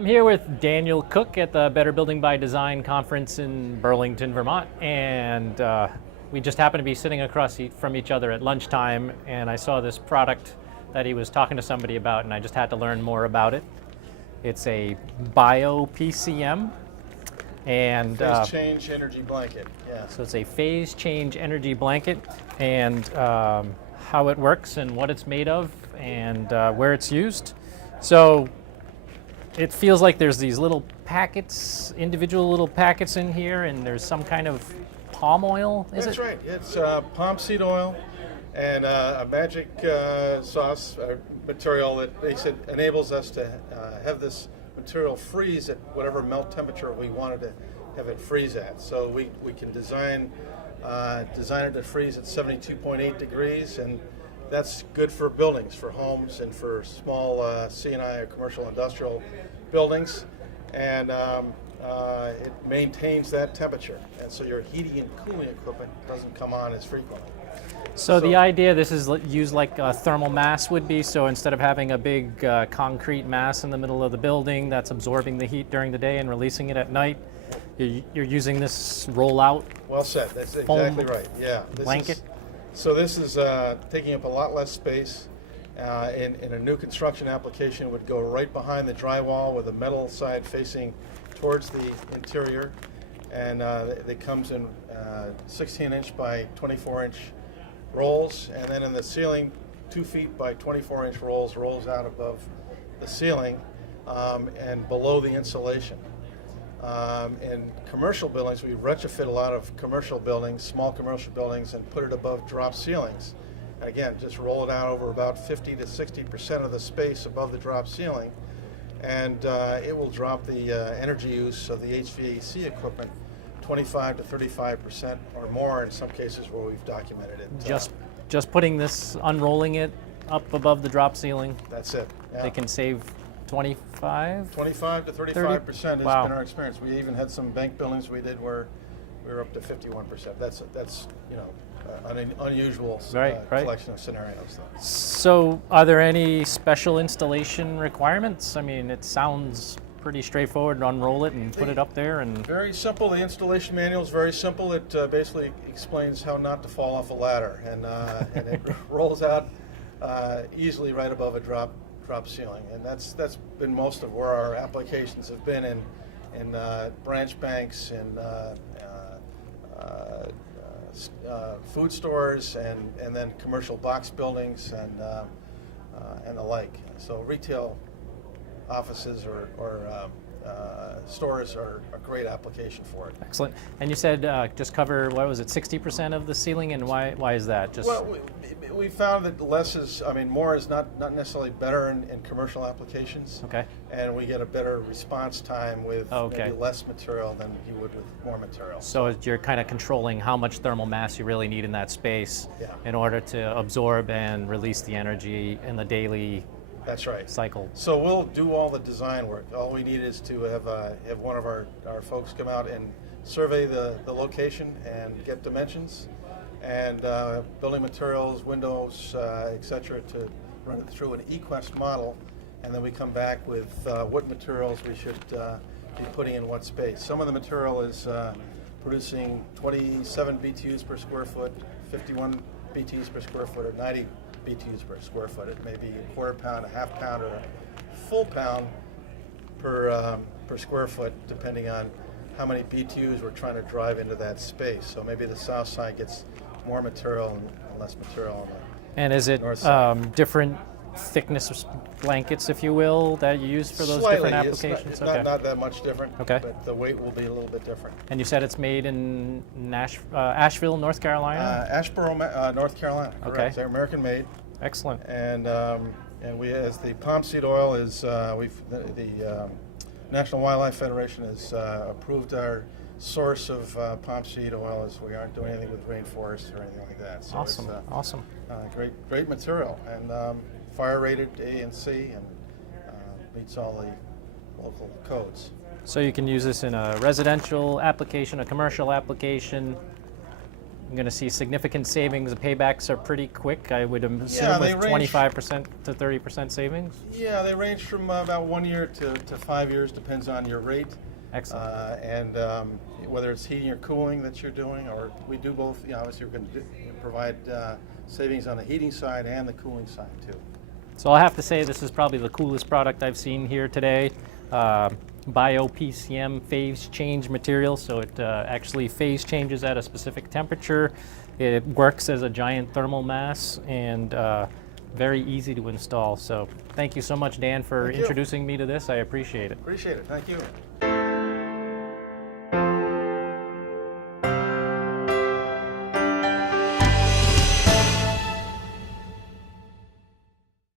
I'm here with Daniel Cook at the Better Building by Design conference in Burlington, Vermont, and we just happened to be sitting across from each other at lunchtime, and I saw this product that he was talking to somebody about, and I just had to learn more about it. It's a bio PCM, and phase change energy blanket. Yeah. So it's a phase change energy blanket, and how it works and what it's made of and where it's used. So it feels like there's these little packets, individual little packets in here, and there's some kind of palm oil, is it? That's right. It's palm seed oil and a magic sauce material that they said enables us to have this material freeze at whatever melt temperature we wanted to have it freeze at. So we can design it to freeze at 72.8 degrees, and that's good for buildings, for homes, and for small C&I or commercial industrial buildings. And it maintains that temperature, and so your heating and cooling equipment doesn't come on as frequently. So the idea, this is used like a thermal mass would be, so instead of having a big concrete mass in the middle of the building that's absorbing the heat during the day and releasing it at night, you're using this roll-out. Well said, that's exactly right, yeah. Blanket? This is taking up a lot less space. In a new construction application, it would go right behind the drywall with the metal side facing towards the interior, and it comes in 16-inch by 24-inch rolls, and then in the ceiling, 2 feet by 24-inch rolls out above the ceiling and below the insulation. In commercial buildings, we retrofit a lot of commercial buildings, small commercial buildings, and put it above drop ceilings. Again, just roll it out over about 50 to 60% of the space above the drop ceiling, and it will drop the energy use of the HVAC equipment 25 to 35% or more in some cases where we've documented it. Just putting this, unrolling it up above the drop ceiling. That's it. Yeah. They can save 25 to 35% has been our experience. We even had some bank buildings we did where we were up to 51%. That's an unusual collection of scenarios. Though. So are there any special installation requirements? I mean, it sounds pretty straightforward to unroll it and put it up there. And very simple. The installation manual is very simple. It basically explains how not to fall off a ladder, and it rolls out easily right above a drop ceiling, and that's been most of where our applications have been in branch banks and food stores and then commercial box buildings and the like. So retail offices or stores are a great application for it. Excellent. And you said just cover, what was it, 60% of the ceiling, and why is that? Well, we found that more is not necessarily better in commercial applications. Okay. And we get a better response time with maybe less material than you would with more material. So you're kind of controlling how much thermal mass you really need in that space in order to absorb and release the energy in the daily That's right. cycle. So we'll do all the design work. All we need is to have one of our folks come out and survey the location and get dimensions and building materials, windows, etc. to run it through an eQuest model, and then we come back with what materials we should be putting in what space. Some of the material is producing 27 BTUs per square foot, 51 BTUs per square foot, or 90 BTUs per square foot. It may be a quarter pound, a half pound, or a full pound per square foot, depending on how many BTUs we're trying to drive into that space. So maybe the south side gets more material and less material on the And is it different thickness blankets, if you will, that you use for those different applications? It's not that much different, okay. But the weight will be a little bit different. And you said it's made in Asheville, North Carolina? Asheboro, North Carolina, correct. Okay. They're American made. Excellent. And we, as the palm seed oil is, the National Wildlife Federation has approved our source of palm seed oil, as we aren't doing anything with rainforests or anything like that. So awesome, it's, awesome. Great material, and fire rated A and C, and meets all the local codes. So you can use this in a residential application, a commercial application, I'm going to see significant savings. The paybacks are pretty quick, I would assume, Yeah, they with range- 25% to 30% savings. Yeah, they range from about 1 year to 5 years, depends on your rate. Excellent. And whether it's heating or cooling that you're doing, or we do both. Obviously, we're going to provide savings on the heating side and the cooling side too. So I'll have to say this is probably the coolest product I've seen here today. Bio PCM phase change material, so it actually phase changes at a specific temperature. It works as a giant thermal mass and very easy to install. So thank you so much, Dan, for Thank you. introducing me to this. I appreciate it. Appreciate it. Thank you.